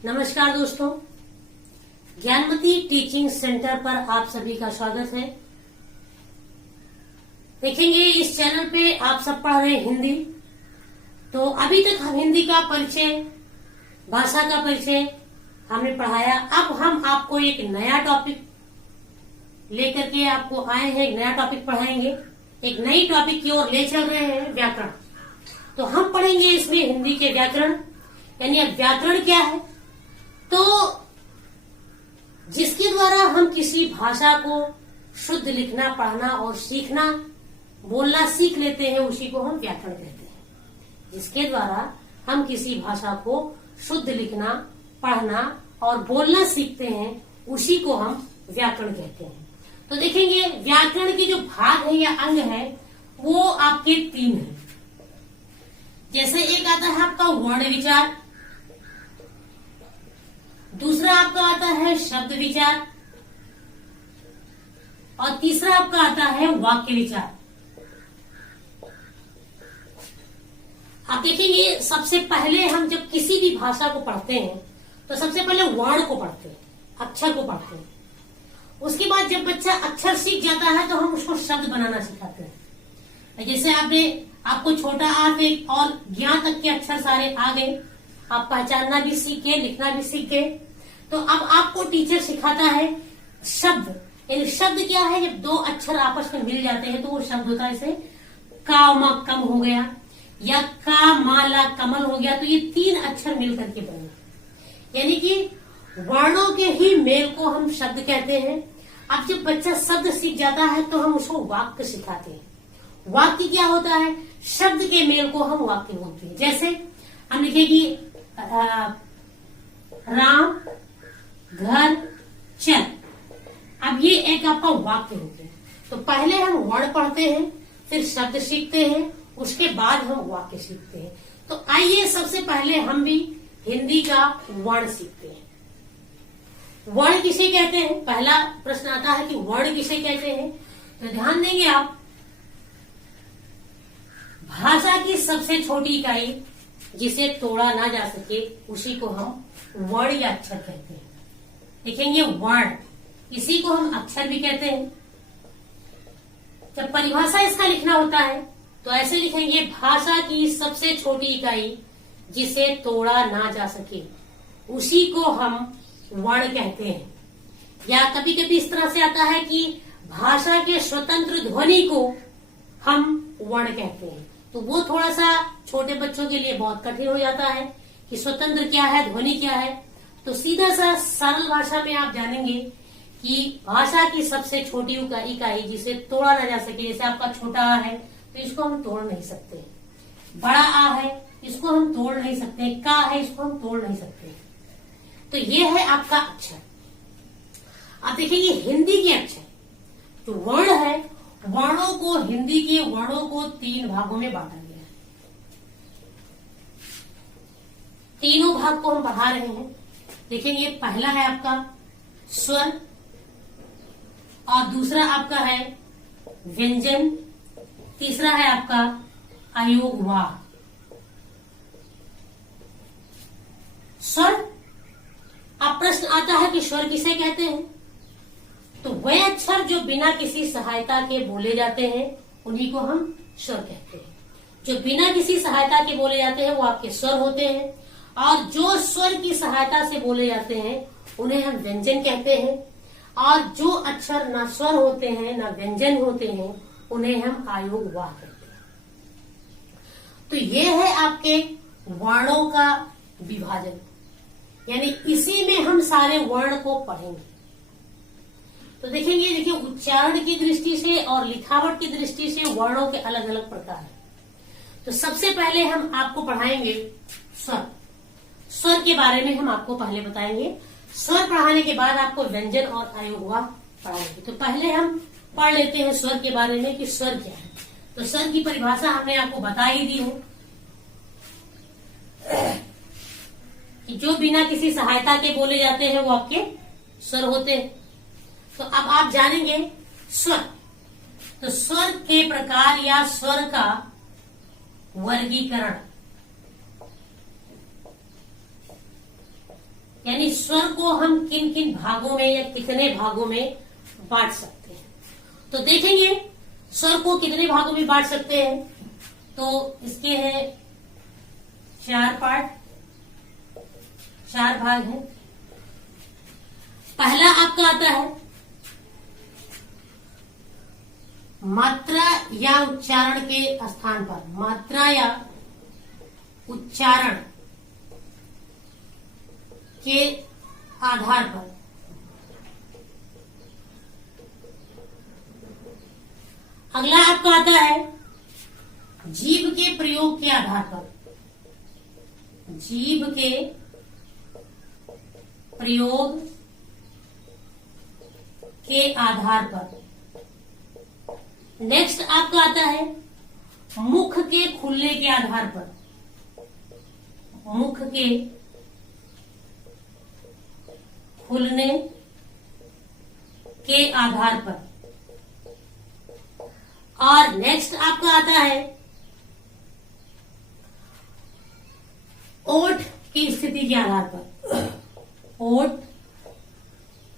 नमस्कार दोस्तों, Gyanmati teaching centre पर आप सभी का स्वागत है। देखेंगे इस चैनल पे आप सब पढ़ रहे हैं हिंदी। तो अभी तक हम हिंदी का परिचय, भाषा का परिचय हमने पढ़ाया। अब हम आपको एक नया टॉपिक लेकर के आपको आए हैं, एक नया टॉपिक पढ़ाएंगे। एक नई टॉपिक की ओर ले चल रहे हैं, व्याकरण। तो हम पढ़ेंगे इसमें हिंदी के व्याकरण, यानी अब व्याकरण क्या है। तो जिसके द्वारा हम किसी भाषा को शुद्ध लिखना, पढ़ना और सीखना, बोलना सीख लेते हैं, उसी को हम व्याकरण कहते हैं। जिसके द्वारा हम किसी भाषा को शुद्ध लिखना, पढ़ना और बोलना सीखते हैं, उसी को हम व्याकरण कहते हैं। तो देखेंगे व्याकरण के जो भाग है या अंग है वो आपके 3 हैं। जैसे एक आता है आपका वर्ण विचार, दूसरा आपका आता है शब्द विचार और तीसरा आपका आता है वाक्य विचार। आप देखेंगे सबसे पहले हम जब किसी भी भाषा को पढ़ते हैं तो सबसे पहले वर्ण को पढ़ते हैं, अक्षर को पढ़ते हैं। उसके बाद जब बच्चा अक्षर सीख जाता है तो हम उसको शब्द बनाना सिखाते हैं। जैसे आपको छोटा आ से और ज्ञान तक के अक्षर सारे आ गए, आप पहचानना भी सीख गए, लिखना भी सीख गए। तो अब आपको टीचर सिखाता है शब्द। यानी शब्द क्या है, जब 2 अक्षर आपस में मिल जाते हैं तो वो शब्द होता है। जैसे का मा कम हो गया या का माला कमल हो गया, तो ये 3 अक्षर मिल करके बने। यानी कि वर्णों के ही मेल को हम शब्द कहते हैं। अब जब बच्चा शब्द सीख जाता है तो हम उसको वाक्य सिखाते हैं। वाक्य क्या होता है, शब्द के मेल को हम वाक्य बोलते हैं। जैसे हम लिखेगी राम घर चल। अब ये एक आपका वाक्य हो गया। तो पहले हम वर्ण पढ़ते हैं, फिर शब्द सीखते हैं, उसके बाद हम वाक्य सीखते हैं। तो आइए सबसे पहले हम भी हिंदी का वर्ण सीखते हैं। वर्ण किसे कहते हैं, पहला प्रश्न आता है कि वर्ण किसे कहते हैं। तो ध्यान देंगे आप, भाषा की सबसे छोटी इकाई जिसे तोड़ा ना जा सके, उसी को हम वर्ण या अक्षर कहते हैं। देखेंगे वर्ण, इसी को हम अक्षर भी कहते हैं। जब परिभाषा इसका लिखना होता है तो ऐसे लिखेंगे, भाषा की सबसे छोटी इकाई जिसे तोड़ा ना जा सके, उसी को हम वर्ण कहते हैं। या कभी कभी इस तरह से आता है कि भाषा के स्वतंत्र ध्वनि को हम वर्ण कहते हैं। तो वो थोड़ा सा छोटे बच्चों के लिए बहुत कठिन हो जाता है कि स्वतंत्र क्या है, ध्वनि क्या है। तो सीधा सा सरल भाषा में आप जानेंगे कि भाषा की सबसे छोटी इकाई जिसे तोड़ा ना जा सके। जैसे आपका छोटा आ है तो इसको हम तोड़ नहीं सकते, बड़ा आ है इसको हम तोड़ नहीं सकते, का है इसको हम तोड़ नहीं सकते। तो ये है आपका अक्षर। आप देखेंगे हिंदी के अक्षर जो वर्ण है, वर्णों को, हिंदी के वर्णों को 3 भागों में बांटा गया है। तीनों भाग को हम पढ़ा रहे हैं। देखेंगे पहला है आपका स्वर और दूसरा आपका है व्यंजन, तीसरा है आपका अयोग वाह। स्वर, अब प्रश्न आता है कि स्वर किसे कहते हैं। तो वह अक्षर जो बिना किसी सहायता के बोले जाते हैं उन्हीं को हम स्वर कहते हैं। जो बिना किसी सहायता के बोले जाते हैं वो आपके स्वर होते हैं, और जो स्वर की सहायता से बोले जाते हैं उन्हें हम व्यंजन कहते हैं। और जो अक्षर ना स्वर होते हैं ना व्यंजन होते हैं उन्हें हम आयोग वाह कहते हैं। तो ये है आपके वर्णों का विभाजन, यानी इसी में हम सारे वर्ण को पढ़ेंगे। तो देखेंगे, देखिए उच्चारण की दृष्टि से और लिखावट की दृष्टि से वर्णों के अलग अलग प्रकार हैं। तो सबसे पहले हम आपको पढ़ाएंगे स्वर। स्वर के बारे में हम आपको पहले बताएंगे। स्वर पढ़ाने के बाद आपको व्यंजन और अयोगवाह पढ़ाएंगे। तो पहले हम पढ़ लेते हैं स्वर के बारे में कि स्वर क्या है। तो स्वर की परिभाषा हमने आपको बता ही दी है कि जो बिना किसी सहायता के बोले जाते हैं वो आपके स्वर होते हैं। तो अब आप जानेंगे स्वर। तो स्वर के प्रकार या स्वर का वर्गीकरण। यानी स्वर को हम किन किन भागों में या कितने भागों में बांट सकते हैं। तो देखेंगे स्वर को कितने भागों में बांट सकते हैं। तो इसके हैं 4 पार्ट, 4 भाग हैं। पहला आपका आता है मात्रा या उच्चारण के स्थान पर, मात्रा या उच्चारण के आधार पर। अगला आपका आता है जीभ के प्रयोग के आधार पर, जीभ के प्रयोग के आधार पर। नेक्स्ट आपका आता है मुख के खुलने के आधार पर, मुख के खुलने के आधार पर। और नेक्स्ट आपका आता है ओठ की स्थिति के आधार पर, ओठ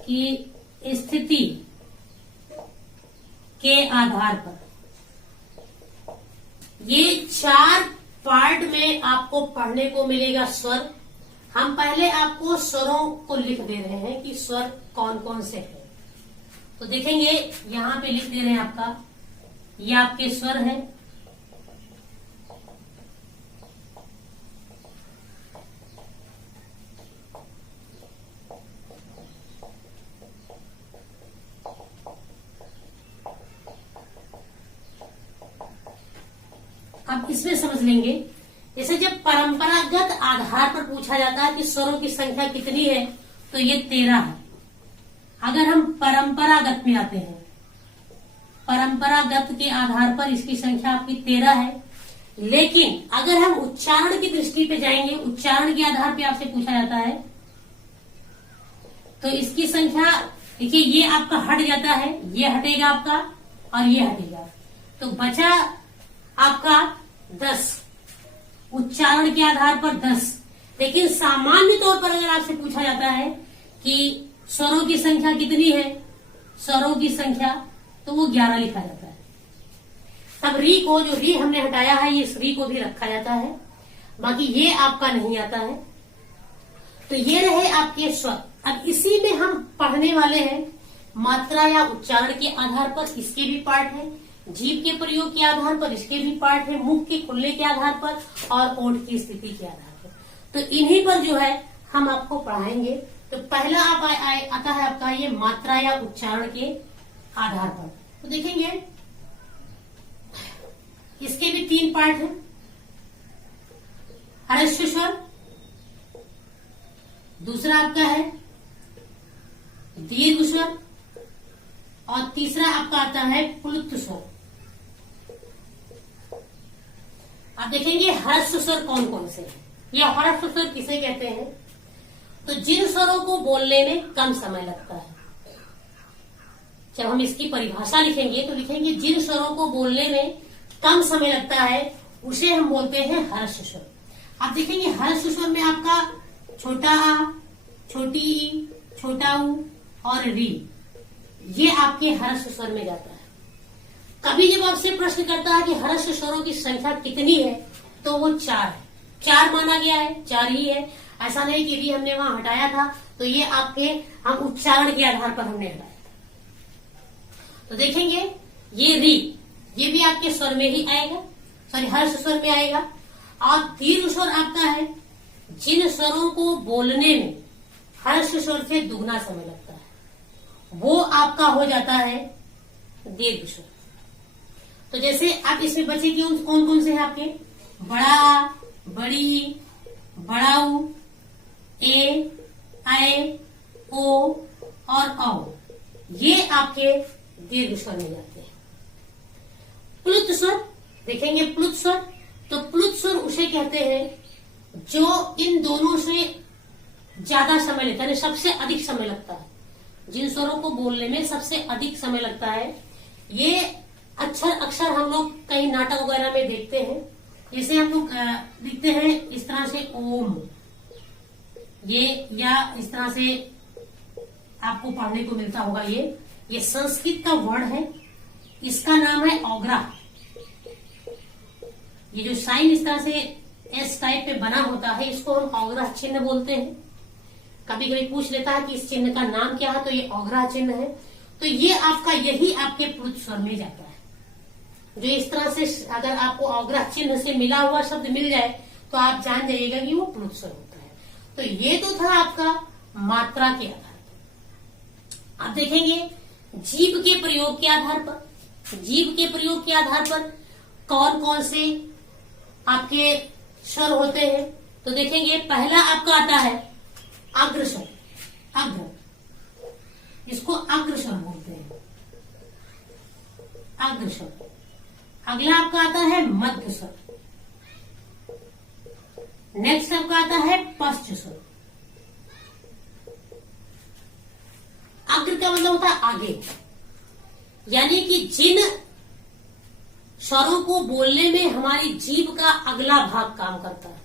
की स्थिति के आधार पर। ये 4 पार्ट में आपको पढ़ने को मिलेगा स्वर। हम पहले आपको स्वरों को लिख दे रहे हैं कि स्वर कौन कौन से हैं। तो देखेंगे यहां पे लिख दे रहे हैं आपका, ये आपके स्वर हैं। अब इसमें समझ लेंगे, जैसे जब परंपरागत आधार पर पूछा जाता है कि स्वरों की संख्या कितनी है, तो ये 13 है। अगर हम परंपरागत में आते हैं, परंपरागत के आधार पर इसकी संख्या आपकी 13 है। लेकिन अगर हम उच्चारण की दृष्टि पे जाएंगे, उच्चारण के आधार पे आपसे पूछा जाता है, तो इसकी संख्या देखिए ये आपका हट जाता है, ये हटेगा आपका और ये हटेगा, तो बचा आपका 10। उच्चारण के आधार पर 10। लेकिन सामान्य तौर पर अगर आपसे पूछा जाता है कि स्वरों की संख्या कितनी है, स्वरों की संख्या, तो वो 11 लिखा जाता है। तब री को, जो री हमने हटाया है, ये री को भी रखा जाता है, बाकी ये आपका नहीं आता है। तो ये रहे आपके स्वर। अब इसी में हम पढ़ने वाले हैं मात्रा या उच्चारण के आधार पर, इसके भी पार्ट है, जीभ के प्रयोग के आधार पर इसके भी पार्ट है, मुख के खुलने के आधार पर और ओठ की स्थिति के आधार पर। तो इन्हीं पर जो है हम आपको पढ़ाएंगे। तो पहला आता है आपका ये मात्रा या उच्चारण के आधार पर। तो देखेंगे इसके भी 3 पार्ट हैं, ह्रस्व स्वर, दूसरा आपका है दीर्घ स्वर और तीसरा आपका आता है प्लुत स्वर। आप देखेंगे ह्रस्व स्वर कौन कौन से हैं, या ह्रस्व स्वर किसे कहते हैं। तो जिन स्वरों को बोलने में कम समय लगता है, जब हम इसकी परिभाषा लिखेंगे तो लिखेंगे जिन स्वरों को बोलने में कम समय लगता है उसे हम बोलते हैं ह्रस्व स्वर। आप देखेंगे ह्रस्व स्वर में आपका छोटा आ, छोटी ई, छोटा ऊ और री, ये आपके ह्रस्व स्वर में जाता है। कभी जब आपसे प्रश्न करता है कि ह्रस्व स्वरों की संख्या कितनी है, तो वो 4 है, 4 माना गया है, 4 ही है। ऐसा नहीं कि री हमने वहां हटाया था, तो ये आपके हम उच्चारण के आधार पर हमने हटाया था। तो देखेंगे ये री, ये भी आपके स्वर में ही आएगा, सॉरी ह्रस्व स्वर में आएगा। और दीर्घ स्वर आपका है जिन स्वरों को बोलने में ह्रस्व स्वर से दुगना समय लगता है, वो आपका हो जाता है दीर्घ स्वर। तो जैसे आप इसमें बचे कि कौन कौन से हैं आपके, बड़ा, बड़ी, बड़ाऊ, ए, आए, ओ और औ, ये आपके दीर्घ स्वर में जाते हैं। प्लुत स्वर देखेंगे, प्लुत स्वर, तो प्लुत स्वर उसे कहते हैं जो इन दोनों से ज्यादा समय लेता है, सबसे अधिक समय लगता है। जिन स्वरों को बोलने में सबसे अधिक समय लगता है, ये अक्सर हम लोग कई नाटक वगैरह में देखते हैं। जैसे हम लोग लिखते हैं इस तरह से ओम, ये या इस तरह से आपको पढ़ने को मिलता होगा। ये संस्कृत का वर्ड है, इसका नाम है औग्रा। ये जो साइन इस तरह से एस टाइप पे बना होता है, इसको हम औग्रा चिन्ह बोलते हैं। कभी कभी पूछ लेता है कि इस चिन्ह का नाम क्या है, तो ये औग्रा चिन्ह है। तो ये आपका यही आपके प्लुत स्वर में जाता है। जो इस तरह से अगर आपको औग्रा चिन्ह से मिला हुआ शब्द मिल जाए तो आप जान जाइएगा कि वो प्लुत स्वर होता है। तो ये तो था आपका मात्रा के आधार पर। आप देखेंगे जीभ के प्रयोग के आधार पर, जीभ के प्रयोग के आधार पर कौन कौन से आपके स्वर होते हैं। तो देखेंगे पहला आपका आता है अग्रस्वर, अग्र, इसको अग्रस्वर बोलते हैं, अग्रस्वर। अगला आपका आता है मध्य स्वर, नेक्स्ट आपका आता है पश्च स्वर। अग्र का मतलब होता है आगे, यानी कि जिन स्वरों को बोलने में हमारी जीभ का अगला भाग काम करता है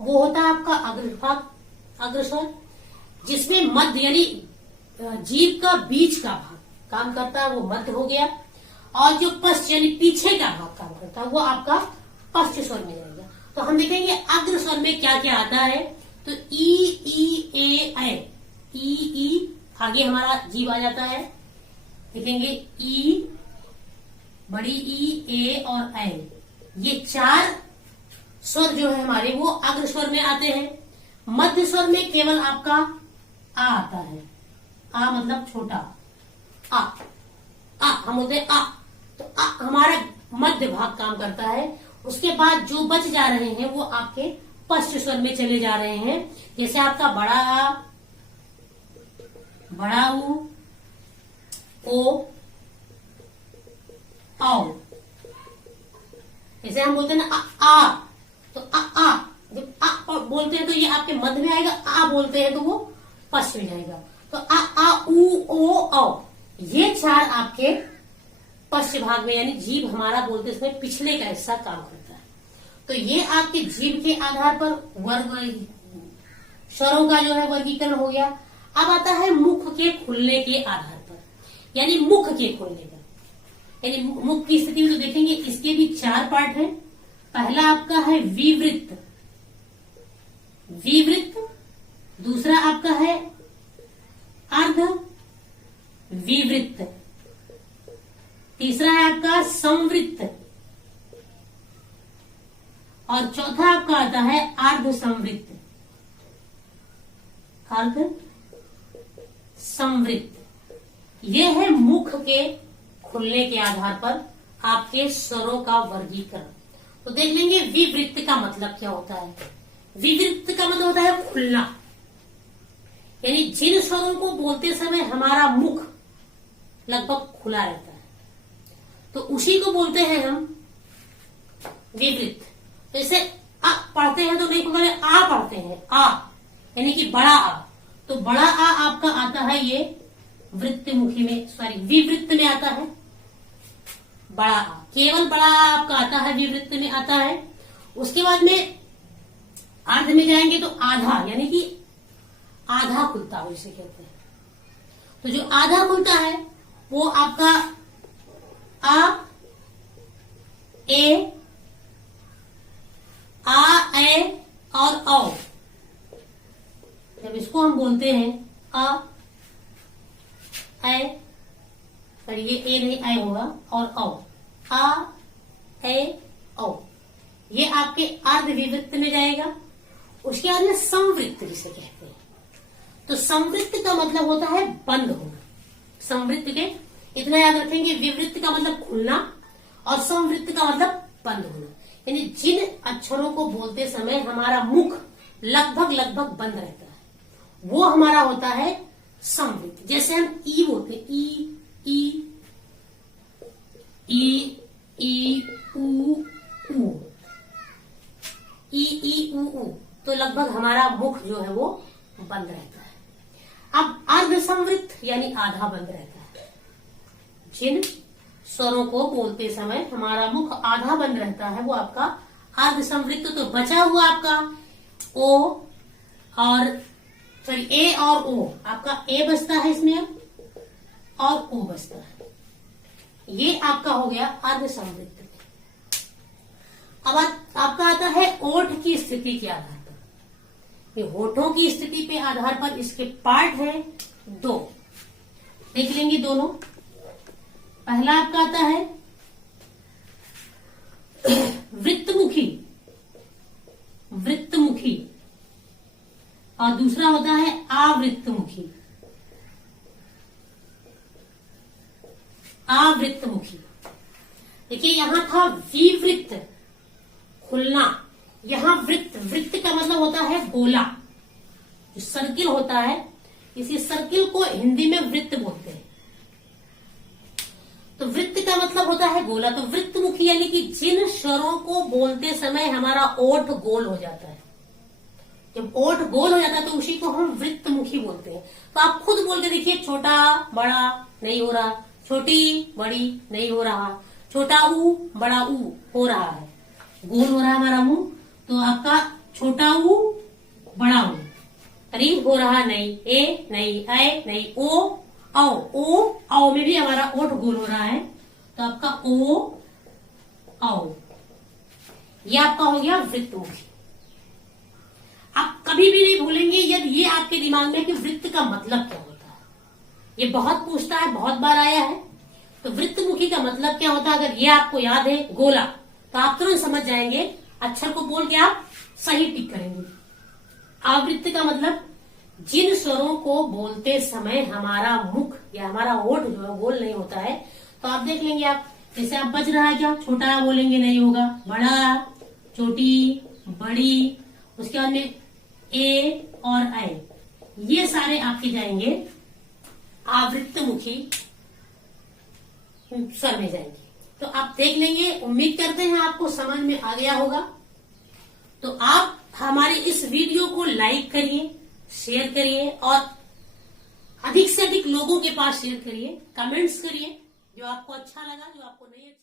वो होता है आपका अग्रभाग, अग्रस्वर। जिसमें मध्य यानी जीभ का बीच का भाग काम करता है वो मध्य हो गया, और जो पश्च यानी पीछे का भाग काम करता है वो आपका पश्च स्वर में जाएगा। तो हम देखेंगे अग्र स्वर में क्या क्या आता है। तो ई ए, ई आगे हमारा जीभ आ जाता है। देखेंगे ई, बड़ी ई, ए और ऐ, ये चार स्वर जो है हमारे वो अग्र स्वर में आते हैं। मध्य स्वर में केवल आपका आ आता है, आ मतलब छोटा आ, हम बोलते हैं आ। तो आ हमारा मध्य भाग काम करता है। उसके बाद जो बच जा रहे हैं वो आपके पश्च स्वर में चले जा रहे हैं। जैसे आपका बड़ा आ, बड़ा ऊ, ओ, आओ। जैसे हम बोलते हैं ना आ, तो आ जब आ बोलते हैं तो ये आपके मध्य में आएगा, आ बोलते हैं तो वो पश्च में जाएगा। तो आ ऊ ओ औ, ये चार आपके पश्च भाग में यानी जीभ हमारा बोलते समय पिछले का हिस्सा काम करता है। तो ये आपके जीभ के आधार पर वर्ग स्वरों का जो है वर्गीकरण हो गया। अब आता है मुख के खुलने के आधार पर, यानी मुख के खुलने का, यानी मुख की स्थिति में तो देखेंगे इसके भी चार पार्ट हैं। पहला आपका है विवृत्त, विवृत्त। दूसरा आपका है अर्ध विवृत्त। तीसरा है आपका संवृत्त, और चौथा आपका आता है अर्ध संवृत्त, अर्ध संवृत्त। यह है मुख के खुलने के आधार पर आपके स्वरों का वर्गीकरण। तो देख लेंगे विवृत्त का मतलब क्या होता है। विवृत्त का मतलब होता है खुलना, यानी जिन स्वरों को बोलते समय हमारा मुख लगभग खुला रहता है तो उसी को बोलते हैं हम विवृत्त। तो इसे आ पढ़ते हैं तो नहीं पढ़ते, आ पढ़ते हैं, आ यानी कि बड़ा आ। तो बड़ा आ आपका आता है ये वृत्तमुखी में, सॉरी विवृत्त में आता है बड़ा आ। केवल बड़ा आ आपका आता है विवृत्त में आता है। उसके बाद में अर्ध में जाएंगे तो आधा, यानी कि आधा खुलता हो जिसे कहते हैं। तो जो आधा खुलता है वो आपका आ, ए और औ। जब इसको हम बोलते हैं आ, ए, पर ये ए नहीं ए होगा, और औ, आ, ए, औ, ये आपके अर्ध विवृत्त में जाएगा। उसके बाद में संवृत्त जिसे कहते हैं। तो संवृत्त का मतलब होता है बंद होना। संवृत्त के इतना याद रखेंगे, विवृत्त का मतलब खुलना और संवृत्त का मतलब बंद होना, यानी जिन अक्षरों को बोलते समय हमारा मुख लगभग बंद रहता है वो हमारा होता है संवृत्त। जैसे हम ई बोलते हैं, ई ऊ ऊ, ई ऊ, तो लगभग हमारा मुख जो है वो बंद रहता है। अब अर्ध संवृत्त यानी आधा बंद रहता है। जिन स्वरों को बोलते समय हमारा मुख आधा बंद रहता है वो आपका अर्ध संवृत्त। तो बचा हुआ आपका ओ और सॉरी ए और ओ, आपका ए बचता है इसमें अब और ओ बचता है। ये आपका हो गया अर्ध समवृत्त। अब आपका आता है ओठ की स्थिति के आधार पर। ये होठों की स्थिति पे आधार पर इसके पार्ट है दो, देख लेंगे दोनों। पहला आपका आता है वृत्तमुखी, वृत्तमुखी, और दूसरा होता है आवृत्तमुखी, आवृत्तमुखी। देखिए यहां था विवृत्त, खुलना, यहां वृत्त, वृत्त का मतलब होता है गोला, जो सर्किल होता है, इसी सर्किल को हिंदी में वृत्त बोलते हैं। तो वृत्त का मतलब होता है गोला। तो वृत्तमुखी यानी कि जिन स्वरों को बोलते समय हमारा ओठ गोल हो जाता है, जब ओठ गोल हो जाता है तो उसी को हम वृत्तमुखी बोलते हैं। तो आप खुद बोल के देखिए, छोटा बड़ा नहीं हो रहा, छोटी बड़ी नहीं हो रहा, छोटा ऊ बड़ा ऊ हो रहा है, गोल हो रहा है हमारा मुंह। तो आपका छोटा ऊ बड़ा ऊ, करीब हो रहा नहीं, ए नहीं, ऐ नहीं, ओ आओ में भी हमारा ओठ गोल हो रहा है, तो आपका ओ आओ, ये आपका हो गया वृत्तमुखी। आप कभी भी नहीं भूलेंगे यदि ये आपके दिमाग में कि वृत्त का मतलब क्या होता है। ये बहुत पूछता है, बहुत बार आया है। तो वृत्तमुखी का मतलब क्या होता है, अगर ये आपको याद है गोला, तो आप तुरंत समझ जाएंगे, अक्षर को बोल के आप सही टिक करेंगे। आवृत्त का मतलब जिन स्वरों को बोलते समय हमारा मुख या हमारा होठ जो है गोल नहीं होता है। तो आप देख लेंगे, आप जैसे आप बच रहा है क्या, छोटा बोलेंगे नहीं होगा, बड़ा, छोटी, बड़ी, उसके बाद में ए और ऐ, ये सारे आपके जाएंगे आवृत्तमुखी स्वर में जाएंगे। तो आप देख लेंगे, उम्मीद करते हैं आपको समझ में आ गया होगा। तो आप हमारे इस वीडियो को लाइक करिए, शेयर करिए और अधिक से अधिक लोगों के पास शेयर करिए, कमेंट्स करिए जो आपको अच्छा लगा, जो आपको नहीं अच्छा